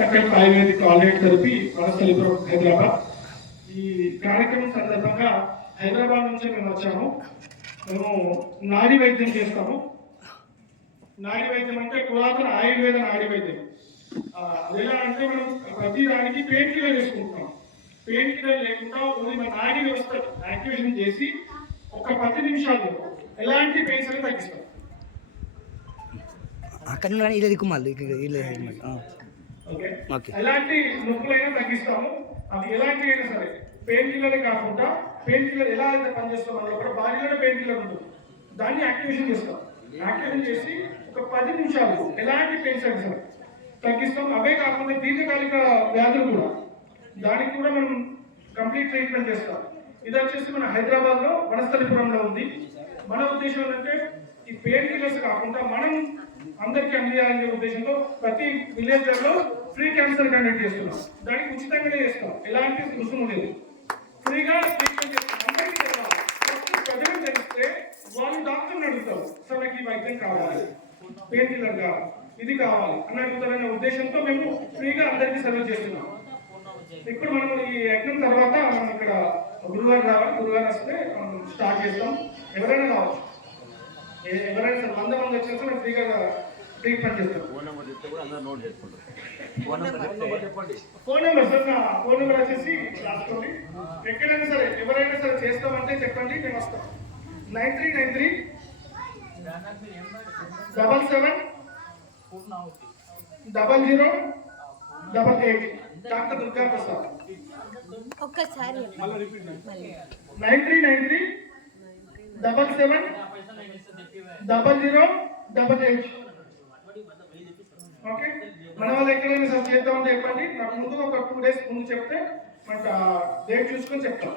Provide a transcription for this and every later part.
Second ayurvedic already therapy Vanasthalipuram Hyderabad. ఈ కార్యక్రమం సందర్భంగా హైదరాబాద్ నుంచి మేము వచ్చాము. మేము నాడీ వైద్యం చేస్తాము. నాడీ వైద్యం అంటే పురాతన ఆయుర్వేద నాడీ వైద్యం. ఎలా అంటే మనం ప్రతి దానికి పెయిన్ కిల్లర్ వేసుకుంటున్నాం పెయిన్ కిల్లర్ లేకుండా ఓన్లీ మన నాడి వ్యవస్థ యాక్టివేషన్ చేసి ఒక పది నిమిషాలు ఎలాంటి పెయిన్స్ అనేది తగ్గిస్తాం. అక్కడ నుండి ఇలా ఎలాంటి నొప్పులైనా తగ్గిస్తాము. అది ఎలాంటి అయినా సరే పెయిన్ కిల్లర్ కాకుండా పెయిన్ కిల్లర్ ఎలా అయితే పనిచేస్తాం అందులో కూడా బాడీలోనే పెయిన్ కిల్లర్ ఉంటుంది. దాన్ని యాక్టివేషన్ చేస్తాం. యాక్టివేషన్ చేసి ఒక పది నిమిషాలు ఎలాంటి పెయిన్స్ అయినా సరే తగ్గిస్తాం. అవే కాకుండా దీర్ఘకాలిక వ్యాధులు కూడా. దానికి కూడా మనం కంప్లీట్ ట్రీట్మెంట్ చేస్తాం. ఇది వచ్చేసి మన హైదరాబాద్లో వనస్థలిపురంలో ఉంది. మన ఉద్దేశం ఏంటంటే ఈ పెయిన్ కిల్లర్స్ కాకుండా మనం అందరికీ అందజేయాలనే ఉద్దేశంతో ప్రతి విలేజ్లో ఫ్రీ క్యాన్సర్ కండక్ట్ చేస్తున్నాం. దానికి ఉచితంగానే చేస్తాం ఎలాంటి రుసుము లేదు. ఫ్రీగా ట్రీట్మెంట్ చేస్తాం తెలిస్తే వాళ్ళు డాక్టర్ని అడుగుతారు. సార్ నాకు ఈ వైద్యం కావాలి. పెయిన్ కిల్లర్ కావాలి. ఇది కావాలి. అని అడుగుతారనే ఉద్దేశంతో మేము ఫ్రీగా అందరికీ సర్వ్ చేస్తున్నాం. ఇప్పుడు మనం ఈ యజ్ఞం తర్వాత మనం ఇక్కడ గురువారం రావాలి. గురువారం వస్తే మనం స్టార్ట్ చేస్తాం. ఎవరైనా రావచ్చు ఎవరైనా సరే వంద మంది వచ్చినా మేము ఫ్రీగా ట్రీట్మెంట్ చేస్తాం ఫోన్ నెంబర్ చెప్తే కూడా అందరూ నోట్ చేసుకుంటారు ఫోన్ నెంబర్ సార్ నా ఫోన్ నెంబర్ వచ్చేసి రాసుకోండి. ఎక్కడైనా సరే ఎవరైనా సరే చేస్తామంటే చెప్పండి నేను వస్తాం. Nine three nine three double seven double zero double eight. Doctor Durga Prasad ఒక్కసారి nine three nine three double seven double zero double eight okay? మన వాళ్ళు ఎక్కడైనా సరే చేద్దామని చెప్పండి. నాకు ముందు ఒక టూ డేస్ ముందు చెప్తే మనకు డేట్ చూసుకొని చెప్తాం.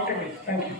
Okay thank you